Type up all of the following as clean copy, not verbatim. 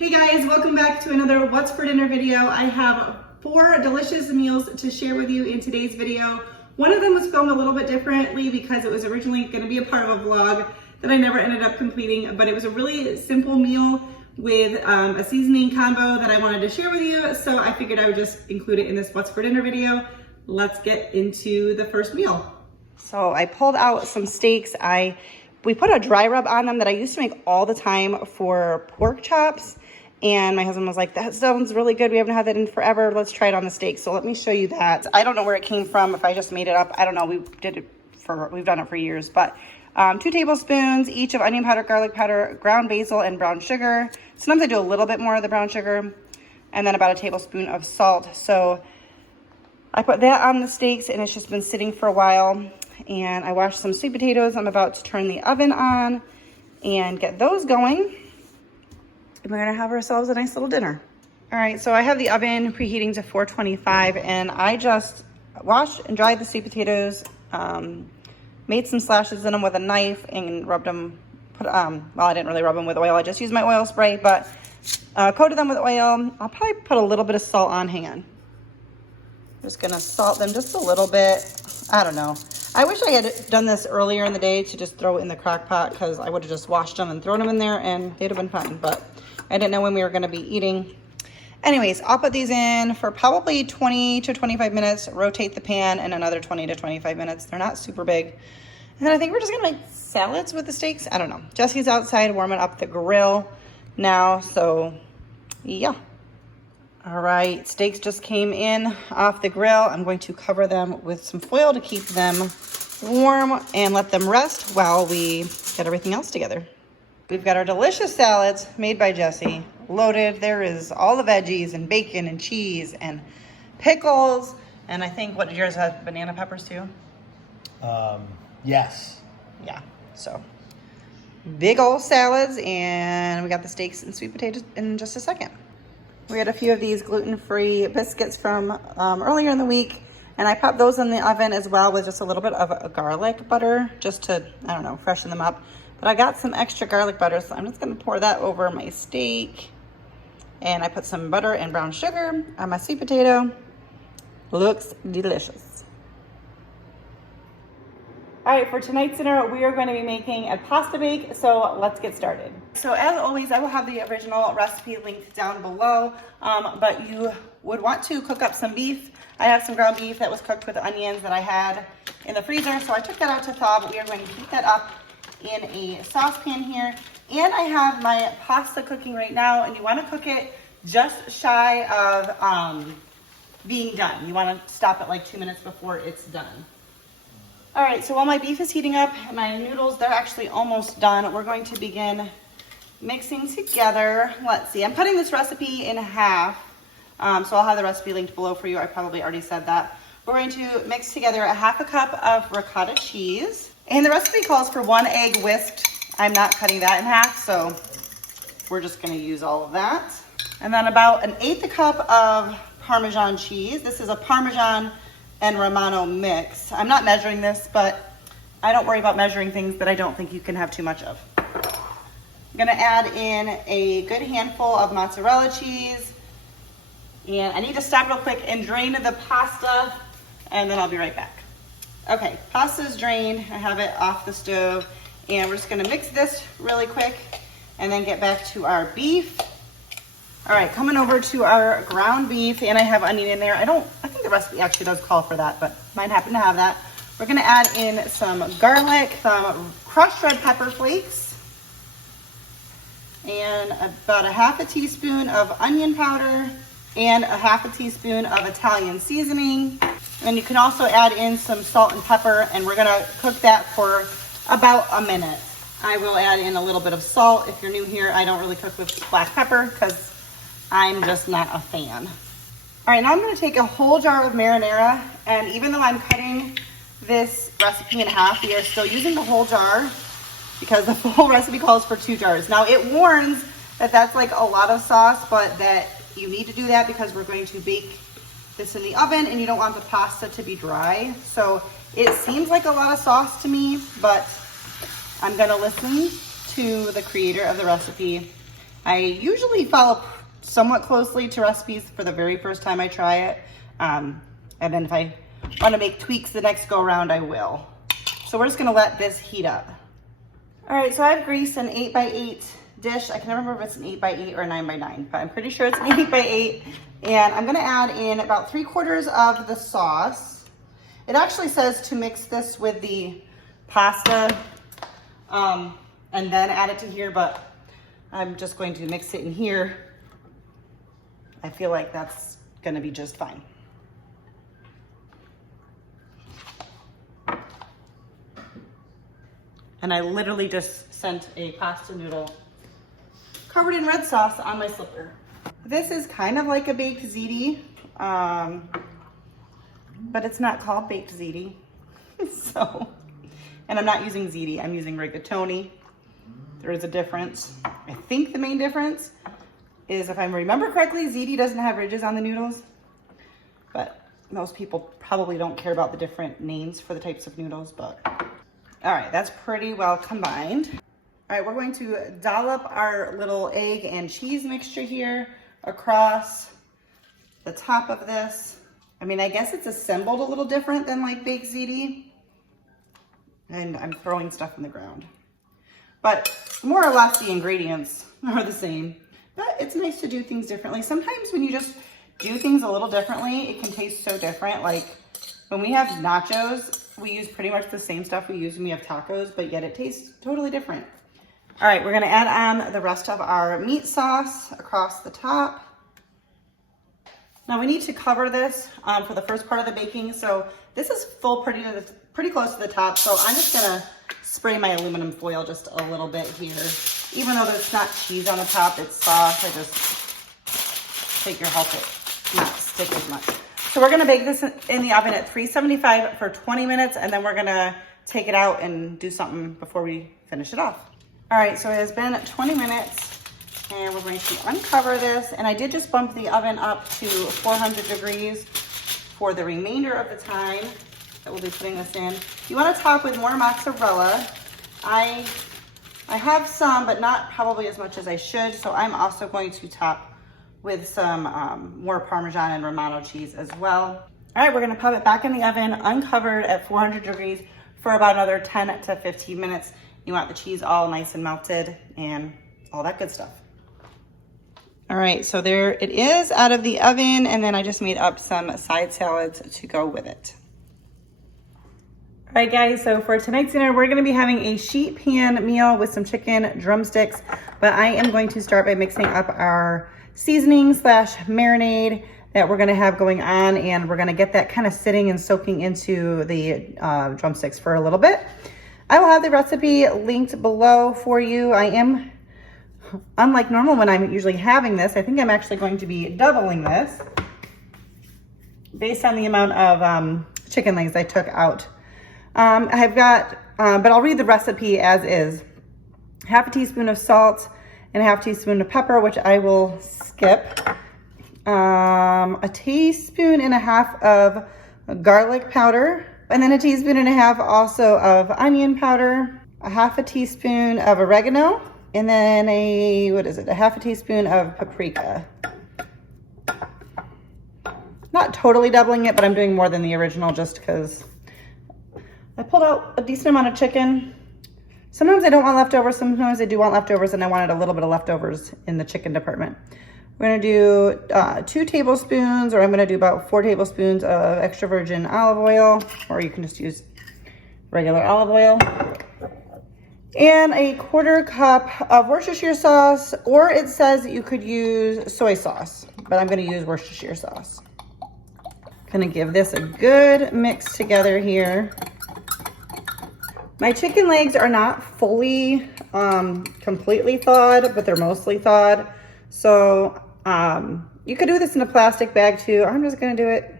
Hey guys, welcome back to another What's for Dinner video. I have 4 delicious meals to share with you in today's video. One of them was filmed a little bit differently because it was originally going to be a part of a vlog that I never ended up completing, but it was a really simple meal with a seasoning combo that I wanted to share with you, so I figured I would just include it in this What's for Dinner video. Let's get into the first meal. So I pulled out some steaks. We put a dry rub on them that I used to make all the time for pork chops. And my husband was like, that sounds really good. We haven't had that in forever. Let's try it on the steak. So let me show you that. I don't know where it came from, if I just made it up. I don't know. We've done it for years. But 2 tablespoons each of onion powder, garlic powder, ground basil, and brown sugar. Sometimes I do a little bit more of the brown sugar. And then about a tablespoon of salt. So I put that on the steaks, and it's just been sitting for a while. And I washed some sweet potatoes. I'm about to turn the oven on and get those going. And we're gonna have ourselves a nice little dinner. All right, so I have the oven preheating to 425, and I just washed and dried the sweet potatoes, made some slashes in them with a knife and rubbed them, well, I didn't really rub them with oil. I just used my oil spray, but coated them with oil. I'll probably put a little bit of salt on. Hang on. Just gonna salt them just a little bit. I don't know. I wish I had done this earlier in the day to just throw it in the crock pot, because I would have just washed them and thrown them in there and they'd have been fine, but I didn't know when we were gonna be eating. Anyways, I'll put these in for probably 20 to 25 minutes, rotate the pan, and another 20 to 25 minutes. They're not super big. And then I think we're just gonna make salads with the steaks. I don't know. Jesse's outside warming up the grill now, so yeah. All right, steaks just came in off the grill. I'm going to cover them with some foil to keep them warm and let them rest while we get everything else together. We've got our delicious salads made by Jesse, loaded. There is all the veggies and bacon and cheese and pickles. And I think, what did yours have? Banana peppers too? Yes. Yeah, so big old salads, and we got the steaks and sweet potatoes in just a second. We had a few of these gluten-free biscuits from earlier in the week, and I popped those in the oven as well with just a little bit of a garlic butter, just to, I don't know, freshen them up. But I got some extra garlic butter, so I'm just gonna pour that over my steak. And I put some butter and brown sugar on my sweet potato. Looks delicious. All right, for tonight's dinner, we are going to be making a pasta bake, so let's get started. So as always, I will have the original recipe linked down below, but you would want to cook up some beef. I have some ground beef that was cooked with onions that I had in the freezer, so I took that out to thaw, but we are going to heat that up in a saucepan here. And I have my pasta cooking right now, and you want to cook it just shy of being done. You want to stop it like 2 minutes before it's done. All right, so while my beef is heating up, my noodles, they're actually almost done. We're going to begin mixing together. Let's see, I'm cutting this recipe in half. So I'll have the recipe linked below for you. I probably already said that. We're going to mix together a half a cup of ricotta cheese. And the recipe calls for 1 egg whisked. I'm not cutting that in half, so we're just gonna use all of that. And then about 1/8 cup of Parmesan cheese. This is a Parmesan and Romano mix. I'm not measuring this, but I don't worry about measuring things that I don't think you can have too much of. I'm gonna add in a good handful of mozzarella cheese. And I need to stop real quick and drain the pasta, and then I'll be right back. Okay, pasta is drained. I have it off the stove, and we're just gonna mix this really quick and then get back to our beef. All right, coming over to our ground beef, and I have onion in there. I think the recipe actually does call for that, but mine happen to have that. We're gonna add in some garlic, some crushed red pepper flakes, and about 1/2 teaspoon of onion powder, and 1/2 teaspoon of Italian seasoning. And you can also add in some salt and pepper, and we're gonna cook that for about a minute. I will add in a little bit of salt. If you're new here, I don't really cook with black pepper because I'm just not a fan. All right, now I'm gonna take a whole jar of marinara, and even though I'm cutting this recipe in half, we are still using the whole jar because the full recipe calls for 2 jars. Now it warns that that's like a lot of sauce, but that you need to do that because we're going to bake this in the oven and you don't want the pasta to be dry. So it seems like a lot of sauce to me, but I'm gonna listen to the creator of the recipe I usually follow somewhat closely to recipes for the very first time I try it. And then if I want to make tweaks the next go around, I will. So we're just gonna let this heat up. All right, so I've greased an 8x8 dish. I can never remember if it's an 8x8 or a 9x9, but I'm pretty sure it's an 8x8. And I'm gonna add in about 3/4 of the sauce. It actually says to mix this with the pasta and then add it to here, but I'm just going to mix it in here. I feel like that's gonna be just fine. And I literally just sent a pasta noodle covered in red sauce on my slipper. This is kind of like a baked ziti, but it's not called baked ziti. So, and I'm not using ziti, I'm using rigatoni. There is a difference. I think the main difference is, if I remember correctly, ziti doesn't have ridges on the noodles, but most people probably don't care about the different names for the types of noodles, but. All right, that's pretty well combined. All right, we're going to dollop our little egg and cheese mixture here across the top of this. I mean, I guess it's assembled a little different than like baked ziti. And I'm throwing stuff in the ground. But more or less the ingredients are the same. But it's nice to do things differently. Sometimes when you just do things a little differently, it can taste so different. Like when we have nachos, we use pretty much the same stuff we use when we have tacos, but yet it tastes totally different. All right, we're gonna add on the rest of our meat sauce across the top. Now we need to cover this for the first part of the baking. So this is full pretty close to the top. So I'm just gonna spray my aluminum foil just a little bit here. Even though there's not cheese on the top, it's sauce. I just figure help it not stick as much. So we're gonna bake this in the oven at 375 for 20 minutes, and then we're gonna take it out and do something before we finish it off. All right, so it has been 20 minutes, and we're going to uncover this. And I did just bump the oven up to 400 degrees for the remainder of the time that we'll be putting this in. You wanna top with more mozzarella. I have some, but not probably as much as I should, so I'm also going to top with some more Parmesan and Romano cheese as well. All right, we're gonna pop it back in the oven, uncovered at 400 degrees for about another 10 to 15 minutes. You want the cheese all nice and melted and all that good stuff. All right, so there it is out of the oven, and then I just made up some side salads to go with it. All right, guys, so for tonight's dinner, we're gonna be having a sheet pan meal with some chicken drumsticks, but I am going to start by mixing up our seasoning / marinade that we're gonna have going on, and we're gonna get that kind of sitting and soaking into the drumsticks for a little bit. I will have the recipe linked below for you. I am, unlike normal when I'm usually having this, I think I'm actually going to be doubling this based on the amount of chicken legs I took out. I've got, but I'll read the recipe as is. Half a teaspoon of salt and a half teaspoon of pepper, which I will skip. A teaspoon and a half of garlic powder, and then a teaspoon and a half also of onion powder, a half a teaspoon of oregano, and then a half a teaspoon of paprika. Not totally doubling it, but I'm doing more than the original just because I pulled out a decent amount of chicken. Sometimes I don't want leftovers, sometimes I do want leftovers, and I wanted a little bit of leftovers in the chicken department. We're gonna do 2 tablespoons, or I'm gonna do about 4 tablespoons of extra virgin olive oil, or you can just use regular olive oil. And a 1/4 cup of Worcestershire sauce, or it says that you could use soy sauce, but I'm gonna use Worcestershire sauce. Gonna give this a good mix together here. My chicken legs are not fully completely thawed, but they're mostly thawed. So you could do this in a plastic bag too. I'm just gonna do it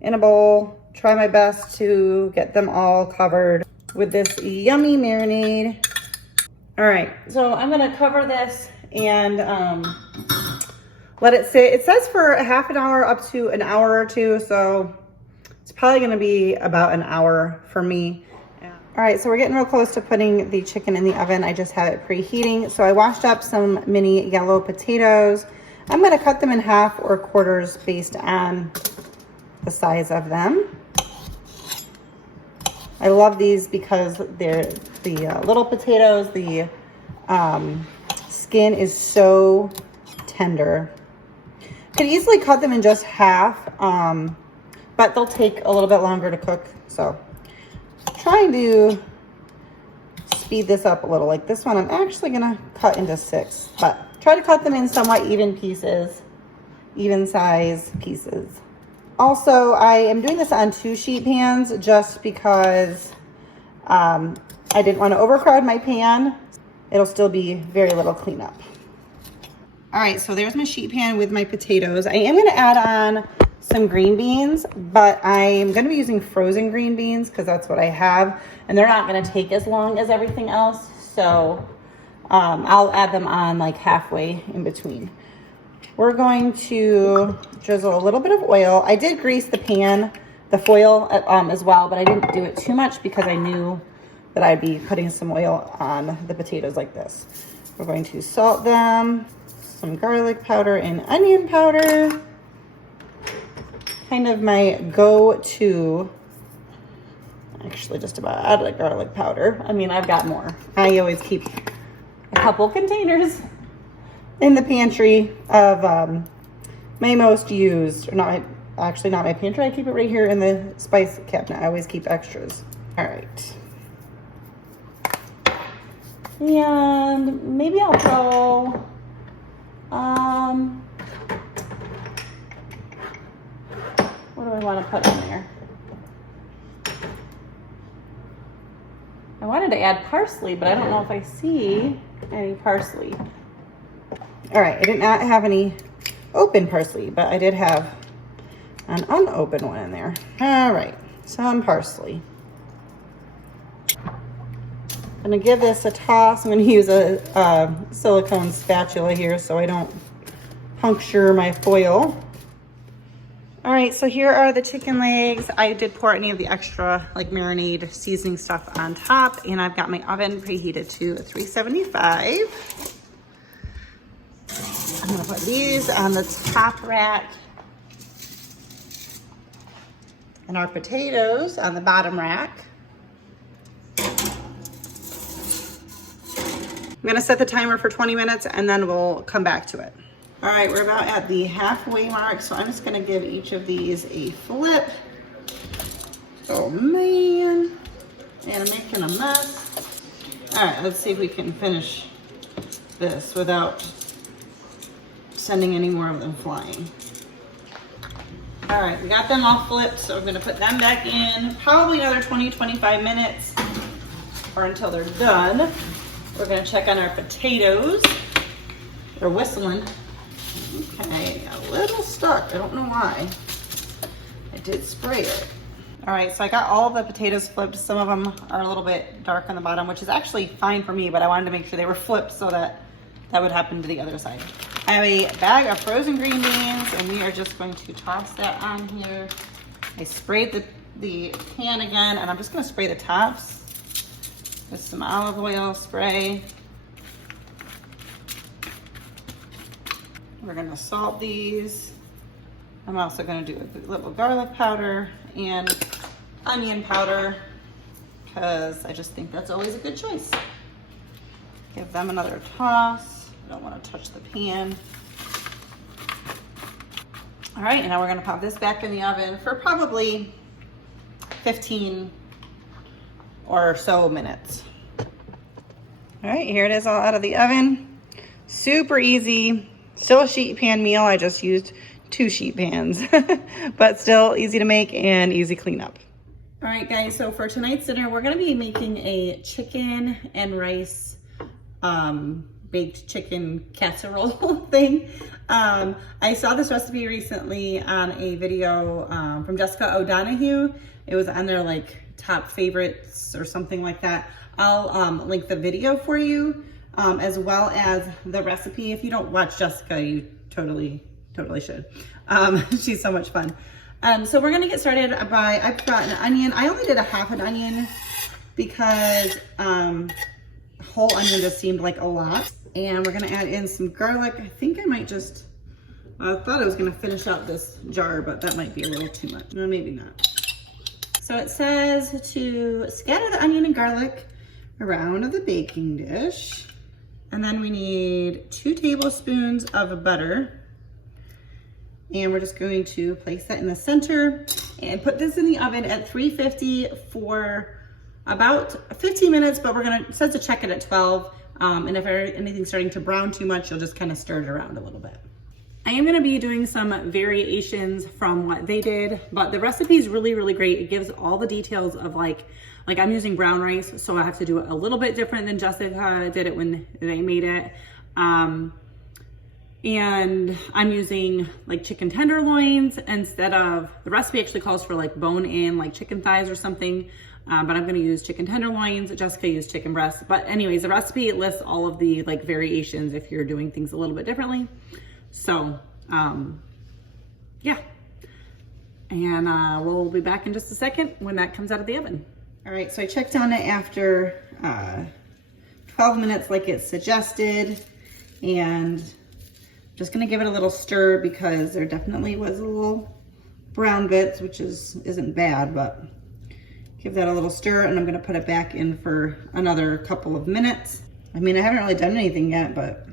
in a bowl. Try my best to get them all covered with this yummy marinade. All right, so I'm gonna cover this and let it sit. It says for a half an hour up to an hour or two, so it's probably gonna be about an hour for me. All right, so we're getting real close to putting the chicken in the oven. I just have it preheating. So I washed up some mini yellow potatoes. I'm gonna cut them in half or quarters based on the size of them. I love these because they're the little potatoes. The skin is so tender. Could easily cut them in just half, but they'll take a little bit longer to cook. So trying to speed this up a little. Like this one, I'm actually gonna cut into 6, but try to cut them in somewhat even pieces, even size pieces. Also, I am doing this on 2 sheet pans just because I didn't want to overcrowd my pan. It'll still be very little cleanup. All right, so there's my sheet pan with my potatoes. I am going to add on some green beans, but I'm going to be using frozen green beans because that's what I have, and they're not going to take as long as everything else. So I'll add them on like halfway in between. We're going to drizzle a little bit of oil. I did grease the pan, the foil as well, but I didn't do it too much because I knew that I'd be putting some oil on the potatoes like this. We're going to salt them, some garlic powder and onion powder. Kind of my go-to, actually just about out of the garlic powder. I mean, I've got more. I always keep a couple containers in the pantry of my most used, or not my, actually not my pantry. I keep it right here in the spice cabinet. I always keep extras. All right. And maybe I'll throw, what do I want to put in there? I wanted to add parsley, but I don't know if I see any parsley. All right, I did not have any open parsley, but I did have an unopened one in there. All right, some parsley. I'm gonna give this a toss. I'm gonna use a silicone spatula here so I don't puncture my foil. All right, so here are the chicken legs. I did pour any of the extra like marinade seasoning stuff on top, and I've got my oven preheated to 375. I'm gonna put these on the top rack and our potatoes on the bottom rack. I'm gonna set the timer for 20 minutes and then we'll come back to it. All right, we're about at the halfway mark, so I'm just gonna give each of these a flip. Oh man, and I'm making a mess. All right, let's see if we can finish this without sending any more of them flying. All right, we got them all flipped, so I'm gonna put them back in, probably another 20-25 minutes or until they're done. We're gonna check on our potatoes. They're whistling. Okay, a little stuck, I don't know why. I did spray it. All right, so I got all of the potatoes flipped. Some of them are a little bit dark on the bottom, which is actually fine for me, but I wanted to make sure they were flipped so that that would happen to the other side. I have a bag of frozen green beans, and we are just going to toss that on here. I sprayed the pan again, and I'm just gonna spray the tops with some olive oil spray. We're gonna salt these. I'm also gonna do a little garlic powder and onion powder because I just think that's always a good choice. Give them another toss. I don't wanna touch the pan. All right, and now we're gonna pop this back in the oven for probably 15 or so minutes. All right, here it is all out of the oven. Super easy, still a sheet pan meal. I just used 2 sheet pans, but still easy to make and easy cleanup. All right guys, so for tonight's dinner, we're gonna be making a chicken and rice baked chicken casserole thing. I saw this recipe recently on a video from Jessica O'Donoghue. It was on their like top favorites or something like that. I'll link the video for you as well as the recipe. If you don't watch Jessica, you totally should. She's so much fun. So we're gonna get started by, I've got an onion. I only did a half an onion because whole onion just seemed like a lot. And we're gonna add in some garlic. I think I might just, I thought I was gonna finish out this jar, but that might be a little too much. No, maybe not. So it says to scatter the onion and garlic around the baking dish. And then we need 2 tablespoons of butter. And we're just going to place that in the center and put this in the oven at 350 for about 15 minutes, but we're gonna, it says to check it at 12. And if anything's starting to brown too much, you'll just kind of stir it around a little bit. I am gonna be doing some variations from what they did, but the recipe is really, really great. It gives all the details of like I'm using brown rice, so I have to do it a little bit different than Jessica did it when they made it. And I'm using like chicken tenderloins instead of, the recipe actually calls for like bone-in, like chicken thighs or something, but I'm gonna use chicken tenderloins. Jessica used chicken breasts. But anyways, the recipe lists all of the like variations if you're doing things a little bit differently. So, yeah. And we'll be back in just a second when that comes out of the oven. All right, so I checked on it after 12 minutes like it suggested, and just gonna give it a little stir because there definitely was a little brown bits, which isn't bad, but give that a little stir, and I'm gonna put it back in for another couple of minutes. I mean, I haven't really done anything yet, but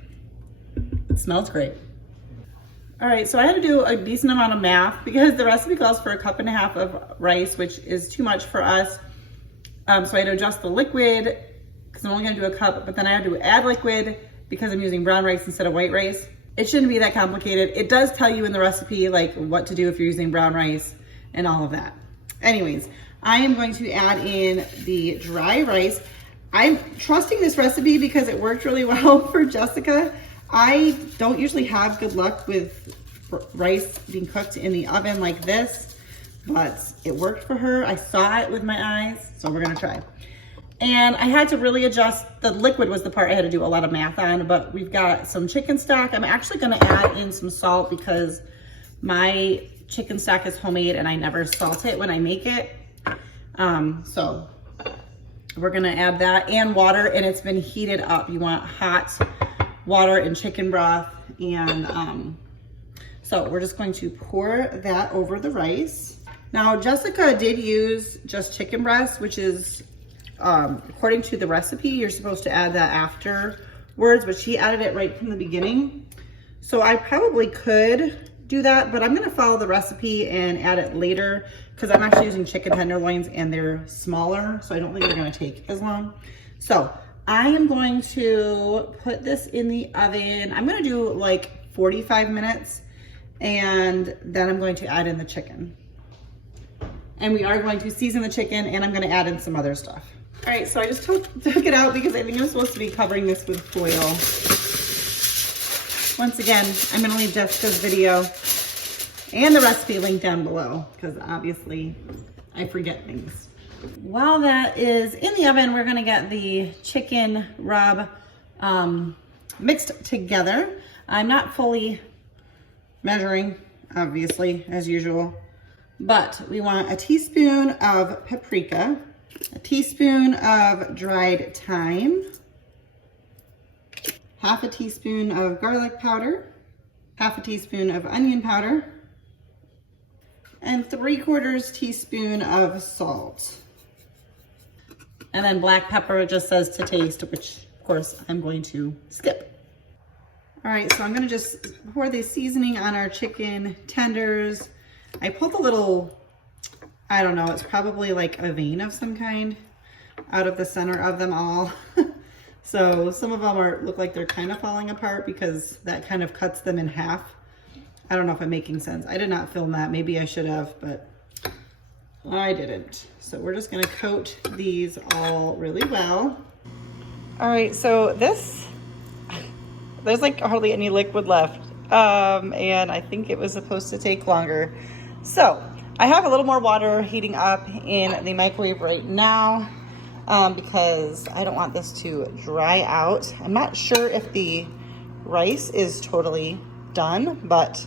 it smells great. All right, so I had to do a decent amount of math because the recipe calls for 1.5 cups of rice, which is too much for us. So I had to adjust the liquid because I'm only gonna do 1 cup, but then I had to add liquid because I'm using brown rice instead of white rice. It shouldn't be that complicated. It does tell you in the recipe like what to do if you're using brown rice and all of that. Anyways, I am going to add in the dry rice. I'm trusting this recipe because it worked really well for Jessica. I don't usually have good luck with rice being cooked in the oven like this, but it worked for her. I saw it with my eyes, so we're gonna try. And I had to really adjust, the liquid was the part I had to do a lot of math on, but we've got some chicken stock. I'm actually gonna add in some salt because my chicken stock is homemade and I never salt it when I make it. So we're gonna add that and water, and it's been heated up. You want hot water and chicken broth. And so we're just going to pour that over the rice. Now, Jessica did use just chicken breast, which is, according to the recipe, you're supposed to add that afterwards, but she added it right from the beginning. So I probably could do that, but I'm gonna follow the recipe and add it later because I'm actually using chicken tenderloins and they're smaller, so I don't think they're gonna take as long. So I am going to put this in the oven. I'm gonna do like 45 minutes, and then I'm going to add in the chicken. And we are going to season the chicken, and I'm gonna add in some other stuff. All right, so I just took it out because I think I'm supposed to be covering this with foil. Once again, I'm gonna leave Jessica's video and the recipe link down below because obviously I forget things. While that is in the oven, we're gonna get the chicken rub mixed together. I'm not fully measuring, obviously, as usual, but we want a teaspoon of paprika, a teaspoon of dried thyme, half a teaspoon of garlic powder, half a teaspoon of onion powder, and 3/4 teaspoon of salt. And then black pepper, it just says to taste, which of course I'm going to skip. All right, so I'm gonna just pour the seasoning on our chicken tenders. I pulled a little, I don't know, it's probably like a vein of some kind out of the center of them all. So some of them look like they're kind of falling apart because that kind of cuts them in half. I don't know if I'm making sense. I did not film that. Maybe I should have, but I didn't. So we're just gonna coat these all really well. All right, so there's like hardly any liquid left. And I think it was supposed to take longer. So I have a little more water heating up in the microwave right now because I don't want this to dry out. I'm not sure if the rice is totally done, but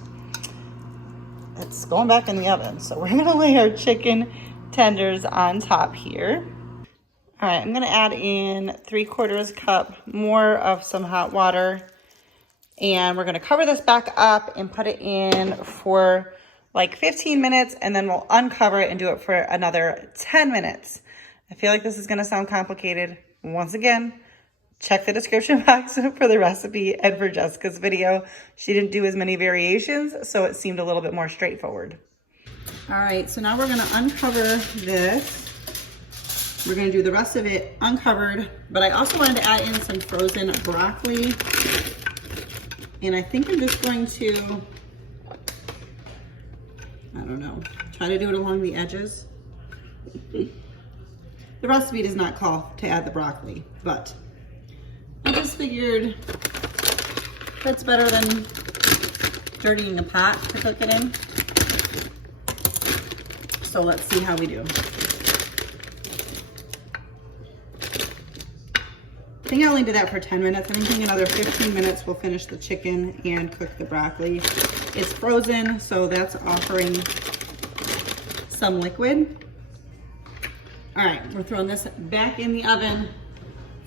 it's going back in the oven. So we're gonna lay our chicken tenders on top here. All right, I'm gonna add in 3/4 cup more of some hot water, and we're gonna cover this back up and put it in for like 15 minutes, and then we'll uncover it and do it for another 10 minutes. I feel like this is gonna sound complicated. Once again, check the description box for the recipe and for Jessica's video. She didn't do as many variations, so it seemed a little bit more straightforward. All right, so now we're gonna uncover this. We're gonna do the rest of it uncovered, but I also wanted to add in some frozen broccoli. And I think I'm just going to, I don't know, try to do it along the edges. The recipe does not call to add the broccoli, but I just figured that's better than dirtying a pot to cook it in. So let's see how we do. I think I only did that for 10 minutes. I'm thinking another 15 minutes we'll finish the chicken and cook the broccoli. It's frozen, so that's offering some liquid. All right, we're throwing this back in the oven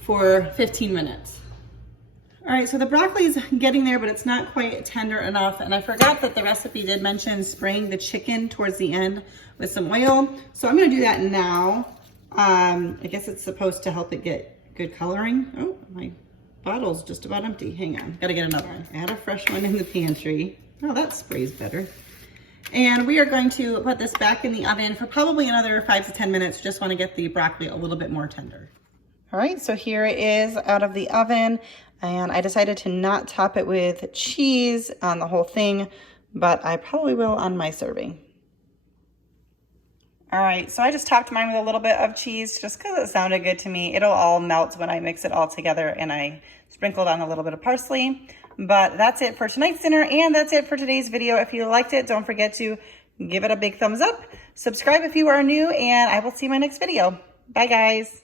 for 15 minutes. All right, so the broccoli's getting there, but it's not quite tender enough. And I forgot that the recipe did mention spraying the chicken towards the end with some oil. So I'm gonna do that now. I guess it's supposed to help it get good coloring. Oh, my bottle's just about empty. Hang on, gotta get another one. Add a fresh one in the pantry. Oh, that sprays better. And we are going to put this back in the oven for probably another 5 to 10 minutes. Just wanna get the broccoli a little bit more tender. All right, so here it is out of the oven. And I decided to not top it with cheese on the whole thing, but I probably will on my serving. All right, so I just topped mine with a little bit of cheese just because it sounded good to me. It'll all melt when I mix it all together, and I sprinkled on a little bit of parsley. But that's it for tonight's dinner, and that's it for today's video. If you liked it, don't forget to give it a big thumbs up. Subscribe if you are new, and I will see you in my next video. Bye, guys.